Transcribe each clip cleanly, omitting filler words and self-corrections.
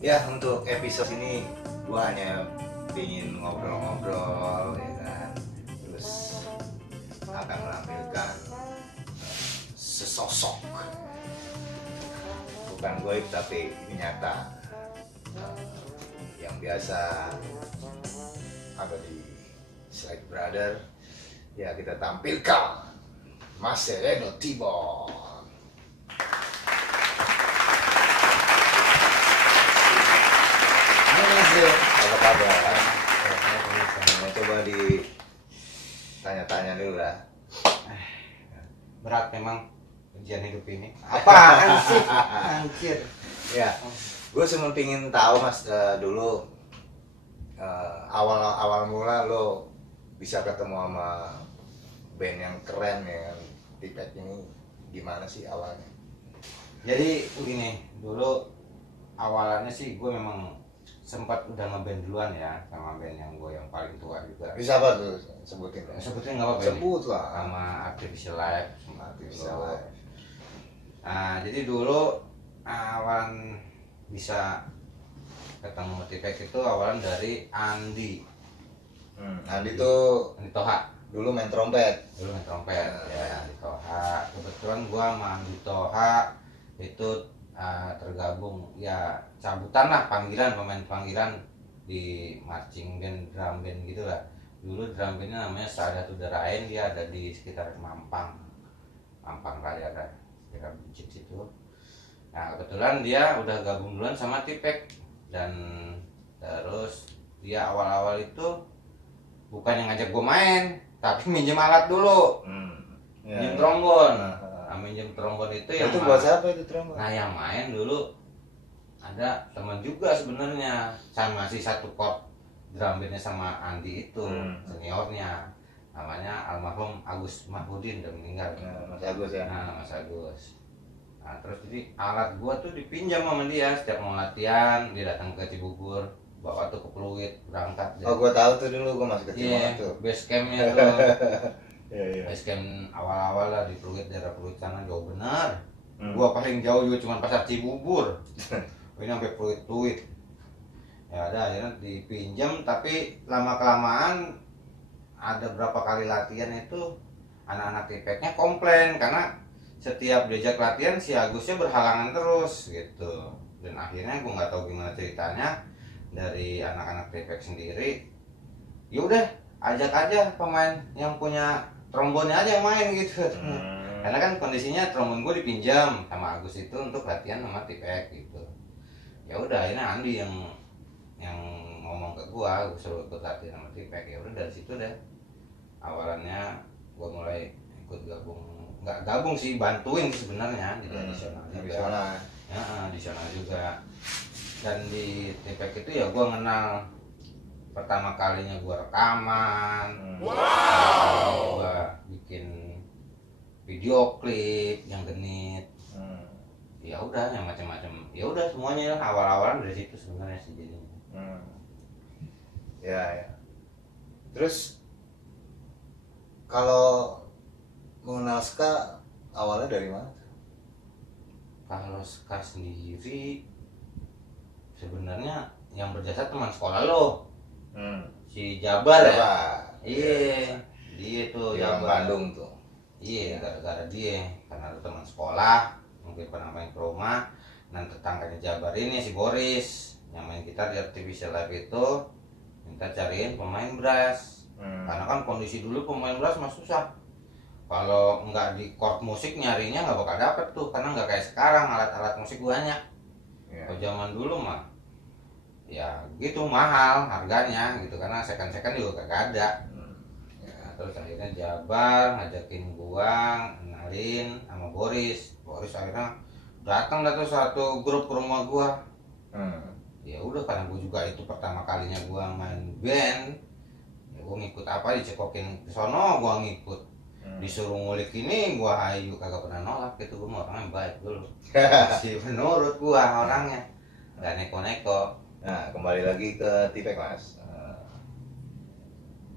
Ya, untuk episode ini gua hanya ingin ngobrol-ngobrol ya kan. Terus akan menampilkan sesosok, bukan goib tapi ini nyata, yang biasa ada di Slide Brother. Ya, kita tampilkan Mas Sereno Tibor. Apa kabar? Coba ditanya-tanya dulu lah. Berat memang ujian hidup ini. Apaan sih? Anjir. Ya, gue cuma pingin tahu Mas, dulu awal mula lo bisa ketemu sama band yang keren ya kan, Tipek ini gimana sih awalnya? Jadi begini, dulu awalannya sih gue memang sempat udah ngeband duluan ya sama band yang gue yang paling tua juga. Bisa apa tuh sebutin? Sebutin nggak apa-apa. Sebut lah. Sama Artificial Life. Sama Artificial Life. Nah, jadi dulu awalan bisa ketemu Tipek itu awalan dari Andi. Andi tuh Andi Toha. dulu main trompet. Dulu main trompet ya, Andi Toha. Kebetulan gue sama Andi Toha itu tergabung ya cabutan lah, panggilan, pemain panggilan di marching band, drum band gitu lah. Dulu drum bandnya namanya Saadatul Darain, dia ada di sekitar Mampang Raya, ada sekitar Buncit situ. Nah kebetulan dia udah gabung duluan sama Tipek, dan terus dia awal-awal itu bukan yang ngajak gue main, tapi minjem alat dulu, minjem trombon. Nah, minjem trombon itu yang itu buat siapa itu trombon? Nah yang main dulu ada teman juga sebenarnya, sama masih satu chord drum bandnya sama Andi itu, seniornya, namanya almarhum Agus Mahmudin, udah meninggal. Mas Agus ya. Nah Mas Agus. Nah terus jadi alat gua tuh dipinjam sama dia setiap mau latihan, dia datang ke Cibubur bawa tuh ke Pluit berangkat. Oh gua tahu tuh dulu, gua masih kecil banget tuh. Base campnya tuh. Iya. Base camp awal-awal lah di Pluit, daerah Pluit sana jauh benar. Gua paling jauh juga cuma pasar Cibubur. Ini sampai Pluit. Ya ada, akhirnya dipinjam, tapi lama kelamaan ada berapa kali latihan itu anak-anak Tipeknya komplain karena setiap diajak latihan si Agusnya berhalangan terus gitu. Dan akhirnya gue nggak tahu gimana ceritanya, dari anak-anak Tipek sendiri, yaudah ajak aja pemain yang punya trombonnya aja yang main gitu. Karena kan kondisinya trombon gue dipinjam sama Agus itu untuk latihan sama Tipek gitu. Ya udah akhirnya Andi yang ngomong ke gue suruh ikut latihan sama Tipek. Ya udah dari situ deh awalannya gue mulai ikut gabung, nggak gabung sih, bantuin sebenarnya di adisional juga. Ya, adisional juga. Dan di Tipek itu ya gue kenal pertama kalinya gue rekaman, gue bikin video klip yang genit, ya udah yang macam-macam, ya udah semuanya awal-awalan dari situ sebenarnya sih jadinya. Ya. Terus kalau mengenal ska awalnya dari mana? Kalau ska sendiri sebenarnya yang berjasa teman sekolah lo, si Jabar ya. Iya, dia tuh yang Bandung tuh. Iya, gara-gara dia, karena ada teman sekolah mungkin pernah main ke rumah, dan tetangganya Jabar ini si Boris yang main gitar di Artificial Life itu minta cariin pemain brass. Karena kan kondisi dulu pemain brass mah susah, kalau nggak di chord musik nyarinya nggak bakal dapet tuh, karena nggak kayak sekarang alat-alat musik banyak. Kalau zaman dulu mah ya gitu mahal harganya gitu, karena second juga kagak ada. Terus akhirnya Jabar ngajakin gua kenalin sama Boris akhirnya datang tuh satu grup ke rumah gua. Ya udah, karena gua juga itu pertama kalinya gua main band, ya gua ngikut apa dicekokin ke sono gua ngikut. Disuruh ngulik ini gua hayu, kagak pernah nolak gitu. Gua mau orangnya baik dulu. Masih menurut gua orangnya nggak neko-neko. Nah kembali lagi ke Tipek Mas.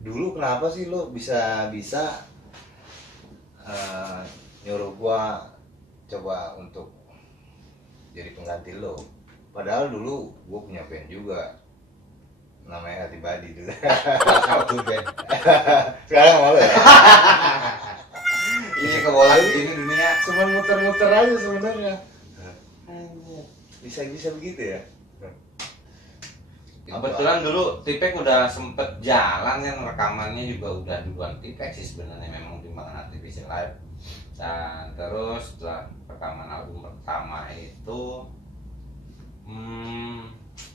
Dulu kenapa sih lo bisa nyuruh gua coba untuk jadi pengganti lo? Padahal dulu gue punya band juga, namanya Hati Badi dulu. Satu band. Sekarang malu ya. Ini kebolan ini dunia. Cuma muter-muter aja sebenarnya. Bisa begitu ya. Kebetulan dulu Tipek udah sempet jalan kan, rekamannya juga udah duluan Tipek sih sebenarnya, memang timbangan Artificial Life. Dan terus setelah rekaman album pertama itu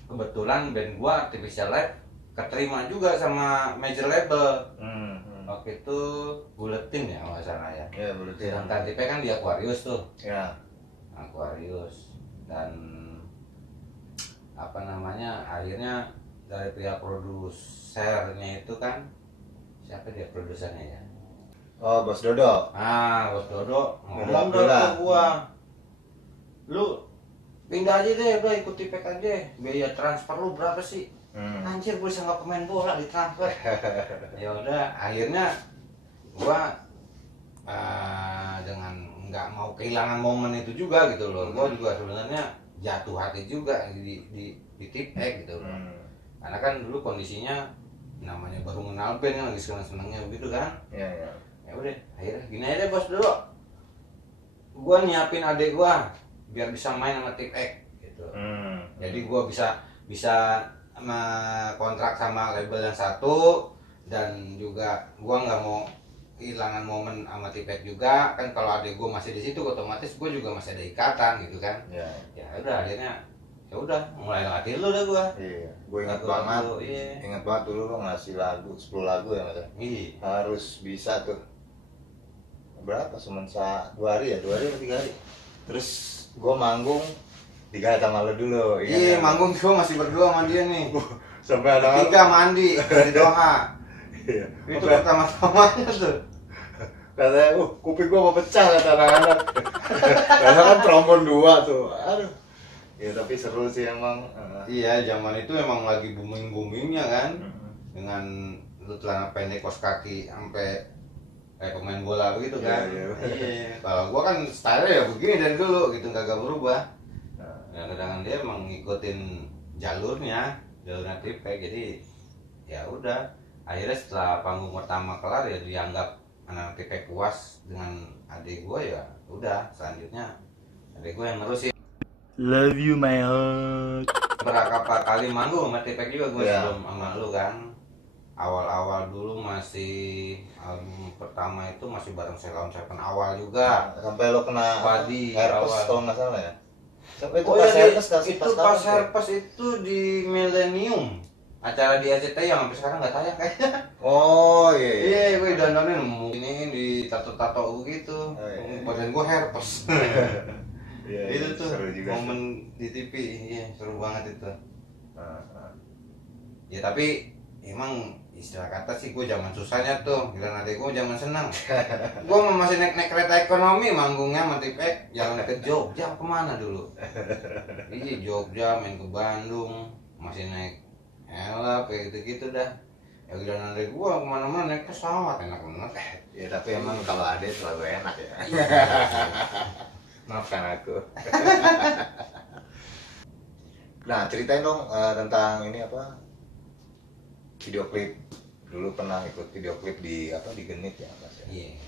kebetulan band gua Artificial Life keterima juga sama major label. Waktu itu Buletin ya kalau nggak salah ya. Ya, Buletin. Sedangkan Tipek kan di Aquarius tuh. Ya. Aquarius. Dan apa namanya, akhirnya dari pihak produsernya itu kan, siapa dia produsernya ya? Oh, Bos Dodo. Bos Dodo ngomong Abdullah. ke gua, lu pindah aja deh, udah ikut Tipek aja, biaya transfer lu berapa sih? Anjir, gue bisa nggak pemain bola di transfer. Ya udah, akhirnya gua dengan nggak mau kehilangan momen itu juga gitu loh. Gua juga sebenarnya jatuh hati juga di Tipek gitu loh. Karena kan dulu kondisinya namanya baru mengenal band kan, lagi seneng-senengnya begitu kan. Iya. Ya udah, akhirnya gini aja deh bos dulu. Gua nyiapin adik gua biar bisa main sama Tipek gitu. Jadi gua bisa kontrak sama label yang satu, dan juga gua nggak mau kehilangan momen sama Tipek juga kan. Kalau adik gua masih di situ, otomatis gua juga masih ada ikatan gitu kan. Ya udah, akhirnya ya udah mulai latih lu dah gua. Iya, gue ingat Lagu-lagu, banget. iya. Ingat banget dulu lo ngasih lagu 10 lagu ya Mas. Iya. Harus bisa tuh. Berapa? Cuma 2 hari ya, 2 hari atau 3 hari. Terus gue manggung 3 sama lo dulu. Iya, kan? manggung gua masih berdua sama dia nih. Sampai ada Tiga mandi dari doa. Iya. Itu pertama-tamanya tuh. Katanya, kuping gue mau pecah kata anak-anak. Karena kan trombon 2 tuh. Aduh. Ya tapi seru sih emang. Iya, zaman itu emang lagi booming-boomingnya kan. Dengan lu celana pendek kos kaki sampai kayak pemain bola begitu kan. Iya. Kalau gua kan style ya begini dari dulu gitu, kagak berubah. Kadang-kadang dia emang ngikutin jalurnya Tipek. Jadi ya udah, akhirnya setelah panggung pertama kelar ya dianggap anak Tipek puas dengan adik gua, ya udah selanjutnya adik gua yang nerusin. Love you my heart. Berapa kali manggung sama Tipek juga gua sebelum sama lu kan. Awal-awal dulu masih album pertama itu masih bareng Selaun Seven awal juga. Sampai lo kena Badi herpes awal. kalau nggak salah ya. Sampai itu Oh pas iya, herpes pas herpes itu di Millennium, acara di RCTI yang sampai sekarang nggak tayang kayaknya. Oh iya. Iya, gue dandanin ini di tato-tato begitu. Badan gue herpes. Iya, Itu tuh seru juga momen di TV, iya seru banget itu. Ya tapi emang istilah kata sih, gue zaman susahnya tuh, giliran adek gue zaman senang. Gue masih naik kereta ekonomi, manggungnya sama Tipek jalan ke Jogja kemana dulu? Iya, Jogja, main ke Bandung, masih naik elap kayak gitu-gitu dah. Ya giliran adek gue kemana-mana naik pesawat, enak banget. Ya tapi emang kalau adek selalu enak ya. Maafkan aku. Nah, ceritain dong tentang ini apa? Video klip. Dulu pernah ikut video klip di Genit ya, Mas ya. Iya.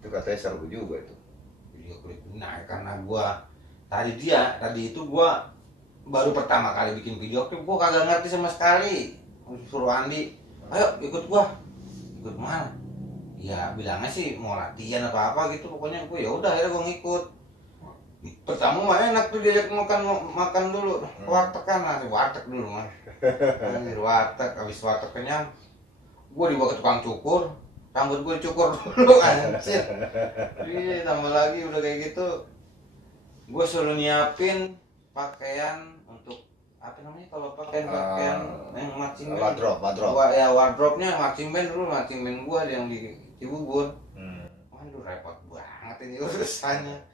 Itu katanya seru juga itu. Video klip. Nah, karena gua tadi itu gua baru pertama kali bikin video klip, gua kagak ngerti sama sekali. Suruh Andi, ayo ikut gua. Ikut mana? Ya bilangnya sih mau latihan apa gitu, pokoknya gua ya udah, akhirnya gua ngikut. Pertama mah enak tuh, diajak makan dulu, warteg kan, warteg dulu mah. Di warteg, habis warteg kenyang, gue dibawa ke tukang cukur, rambut gue dicukur dulu anjir. Iya, tambah lagi udah kayak gitu, gue suruh nyiapin pakaian untuk apa namanya kalau pakaian yang marching band. Wardrobe. Ya wardrobe-nya marching band dulu, marching band gue yang di Cibubur. Waduh, repot banget ini urusannya.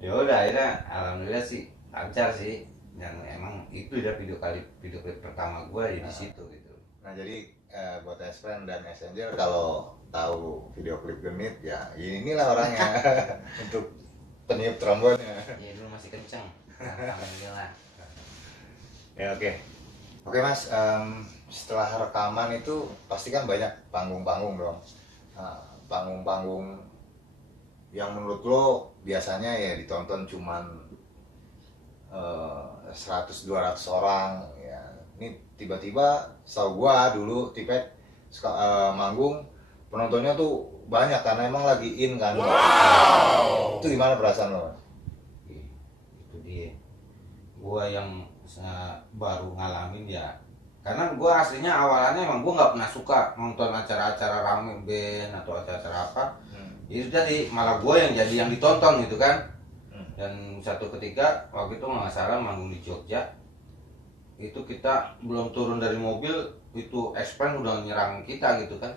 Ya udah, akhirnya alhamdulillah sih lancar sih, dan emang itu udah video klip pertama gue ya di situ gitu. Nah jadi buat S-Friend dan Messenger kalau tahu video klip Genit ya inilah orangnya untuk peniup trombonnya. Iya, dulu masih kenceng, alhamdulillah. Ya oke Mas, setelah rekaman itu pasti kan banyak panggung-panggung dong. Nah, panggung-panggung yang menurut lo biasanya ya ditonton cuman 100-200 orang ya. Ini tiba-tiba setahu gua dulu Tipek manggung penontonnya tuh banyak karena emang lagi in kan. Wow. Itu gimana perasaan lo? Itu dia. Gua yang baru ngalamin ya. Karena gua aslinya awalannya emang gua nggak pernah suka nonton acara-acara rame band atau acara-acara apa. Itu jadi malah gua yang jadi yang ditonton gitu kan. Dan satu ketika waktu itu nggak salah manggung di Jogja, itu kita belum turun dari mobil, itu X-Plan udah nyerang kita gitu kan.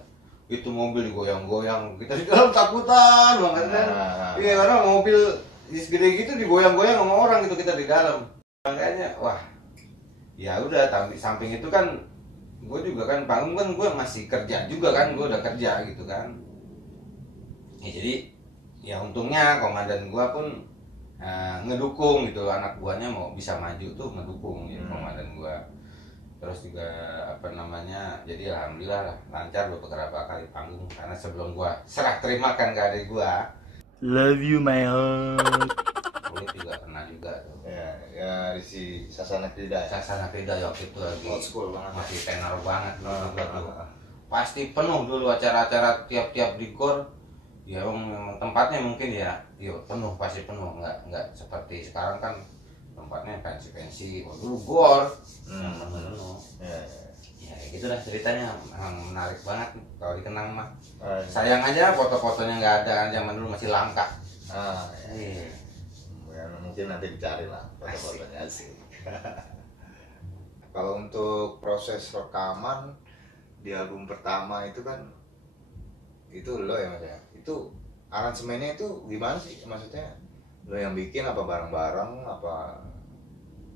Itu mobil digoyang-goyang, kita di dalam takutan banget kan. Iya, karena mobil segede gitu digoyang-goyang sama orang gitu, kita di dalam. Makanya wah, ya udah. Samping itu kan gue juga kan panggung kan gue masih kerja juga kan, gue udah kerja gitu kan ya. Jadi ya untungnya komandan gue pun ngedukung gitu, anak buahnya mau bisa maju tuh ngedukung gitu komandan gue. Terus juga apa namanya, jadi alhamdulillah lah lancar beberapa kali panggung, karena sebelum gue serah terimakan ke adik gue. Love you my heart. Kulit juga pernah juga tuh. Ya si Sasana Krida. Sasana Krida waktu itu lagi Old school banget. masih tenor banget dulu. Pasti penuh dulu acara-acara tiap-tiap di gor. Ya memang tempatnya mungkin ya penuh, pasti penuh, nggak seperti sekarang kan tempatnya pensi dulu gor yang penuh. Ya gitu lah ceritanya, memang menarik banget kalau dikenang mah. Sayang aja foto-fotonya nggak ada kan, zaman dulu masih langka. Iya. Ya, mungkin nanti dicari lah foto-fotonya sih. Kalau untuk proses rekaman di album pertama itu kan itu lo ya Mas ya, itu aransemennya itu gimana sih, maksudnya lo yang bikin apa bareng-bareng apa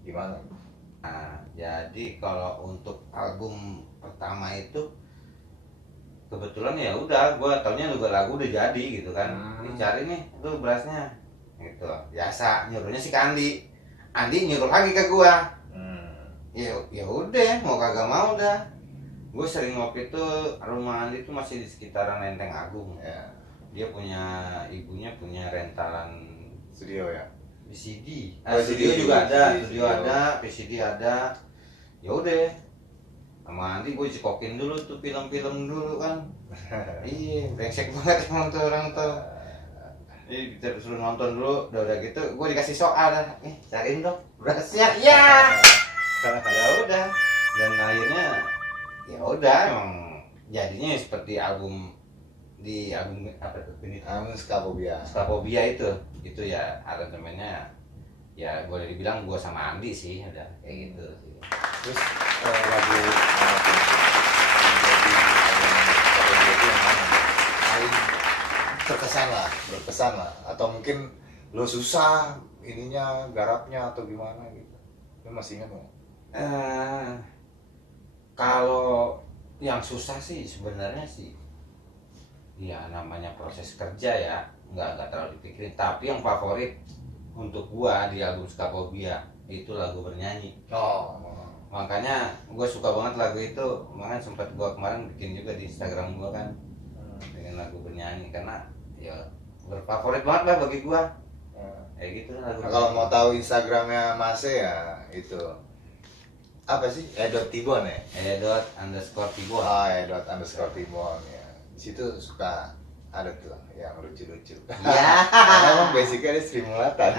gimana? Nah, jadi kalau untuk album pertama itu kebetulan ya udah gue taunya juga lagu udah jadi gitu kan. Dicari nih tuh berasnya gitu, biasa nyuruhnya si Kandi nyuruh lagi ke gue. Ya udah, mau kagak mau dah. Gue sering waktu itu rumah Andi itu masih di sekitaran Lenteng Agung ya. Dia ibunya punya rentalan Studio ya, VCD. Studio juga ada, studio ada, VCD ada. Ya udah, sama Andi gue cekokin dulu tuh film-film dulu kan. Iya, brengsek banget emang tuh orang tuh. Jadi kita suruh nonton dulu, udah gitu gue dikasih soal dah. Cariin dong berasnya. Ya. Ya udah, dan akhirnya ya udah emang jadinya seperti album apa tuh ini, album Skapobia itu ya aransemennya ya boleh dibilang gua sama Andi sih, ada kayak gitu sih. Terus lagu jadi yang mana paling berkesan lah atau mungkin lo susah ininya garapnya atau gimana gitu, lo masih ingat nggak? Kalau yang susah sih sebenarnya sih ya namanya proses kerja ya, nggak terlalu dipikirin. Tapi yang favorit untuk gua di album Skapobia itu lagu bernyanyi. Makanya gua suka banget lagu itu, makanya sempat gua kemarin bikin juga di Instagram gua kan dengan lagu bernyanyi, karena ya berfavorit banget lah bagi gua. Kayak gitu lagu. Nah, kalau mau tahu Instagramnya Mas ya itu apa sih? @tibon ya? @_tibon. @_tibon ya. Di situ suka ada tuh yang lucu-lucu. Iya. Karena emang basicnya dia Sri Mulatan.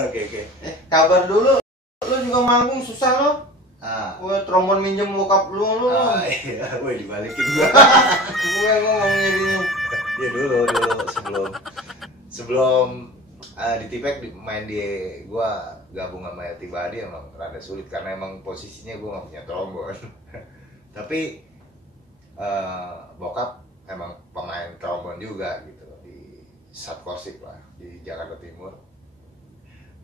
Oke. Kabar dulu, lu juga manggung susah lo. Gue trombon minjem bokap lu. Iya, gue dibalikin gua. Gue ngomong gini. Ya dulu sebelum di Tipek main di gua gabung sama Yati Badi emang rada sulit karena emang posisinya gua nggak punya trombon. Tapi bokap emang pemain trombon juga gitu di Satkorsik lah di Jakarta Timur.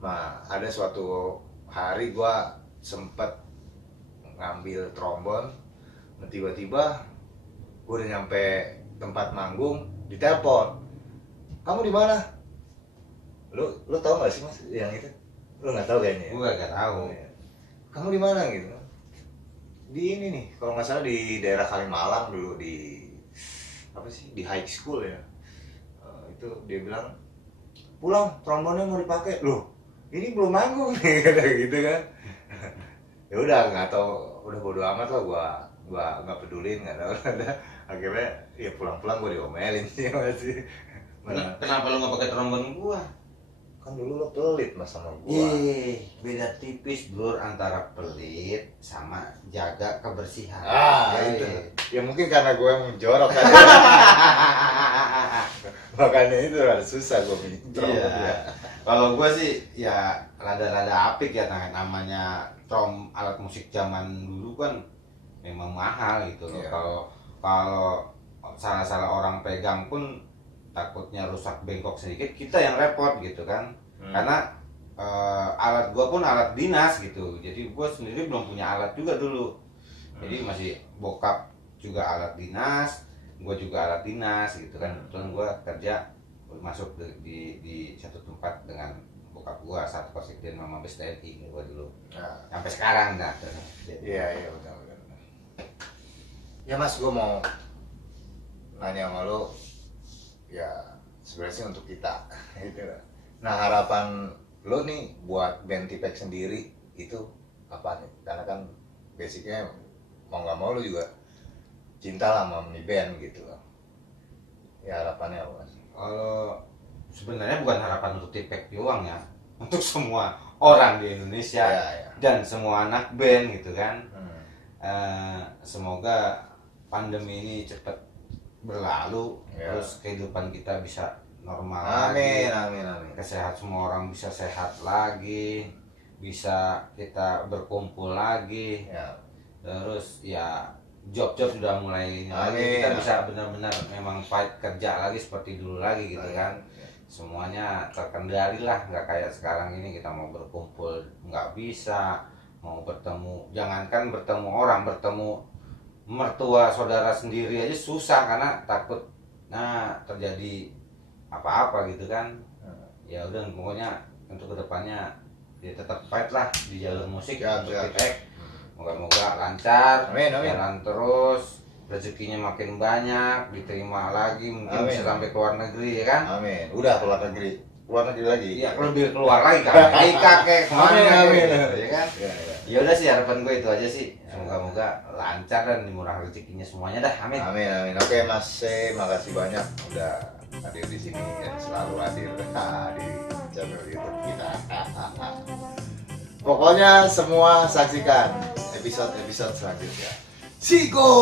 Nah ada suatu hari gua sempet ngambil trombon, tiba-tiba gua udah nyampe tempat manggung, ditelepon, kamu di mana? Lu tau gak sih Mas yang itu? Lu nggak tahu kayaknya. Gue gak tahu. kamu di mana gitu? Di ini nih, kalau nggak salah di daerah Kalimalang dulu, di apa sih, di high school ya. Itu dia bilang pulang, trombonnya mau dipakai. Loh, ini belum manggung nih kata gitu kan. Ya udah, nggak tahu, udah bodo amat lah, gua nggak pedulin, nggak tahu. Akhirnya ya pulang-pulang gua diomelin sih masih. Kenapa lu nggak pakai trombon gua? Kan dulu lo pelit mas sama gua. Beda tipis bro antara pelit sama jaga kebersihan. Itu ya mungkin karena gue yang menjorok kan. Makanya itu rada susah gue minta. Kalau gue sih ya rada-rada apik ya, namanya alat musik zaman dulu kan memang mahal gitu loh. Kalau salah orang pegang pun takutnya rusak bengkok sedikit, kita yang repot gitu kan. Karena alat gua pun alat dinas gitu, jadi gua sendiri belum punya alat juga dulu. Jadi masih bokap juga alat dinas, gua juga alat dinas gitu kan. Kebetulan gua kerja masuk di satu tempat dengan bokap gua, satu Sekjen sama Mabes TNI gua dulu. Sampai sekarang dah. Iya benar. Ya mas, gua mau nanya sama lo. Ya sebenarnya sih untuk kita gitu. Nah harapan lo nih buat band T-Pack sendiri itu apa nih? Karena kan basicnya mau nggak mau lo juga cinta lah sama band gitu loh. Ya harapannya apa mas? Kalau sebenarnya bukan harapan untuk T-Pack doang ya, untuk semua orang di Indonesia dan semua anak band gitu kan. Semoga pandemi ini cepat berlalu, terus kehidupan kita bisa normal lagi. Amin. Semua orang bisa sehat lagi, bisa kita berkumpul lagi. Terus ya job-job sudah mulai lagi, kita bisa benar-benar memang fight kerja lagi seperti dulu lagi gitu kan. Semuanya terkendali lah, nggak kayak sekarang ini kita mau berkumpul nggak bisa, mau bertemu, jangankan bertemu orang, bertemu mertua saudara sendiri aja susah karena takut terjadi apa-apa gitu kan. Ya udah, pokoknya untuk kedepannya ya tetap fight lah di jalur musik untuk T-Pack. Moga-moga lancar, jalan terus, rezekinya makin banyak, diterima lagi, mungkin bisa sampai ke luar negeri ya kan. Amin. Udah keluar negeri lagi. Ya lebih keluar lagi kan. Kakek kemana ya kan. Ya udah sih, harapan gue itu aja sih. Semoga-moga lancar dan murah rezekinya semuanya dah. Amin. Oke Mas C, makasih banyak udah hadir di sini dan selalu hadir di channel YouTube kita. Pokoknya semua saksikan episode selanjutnya. Sigo.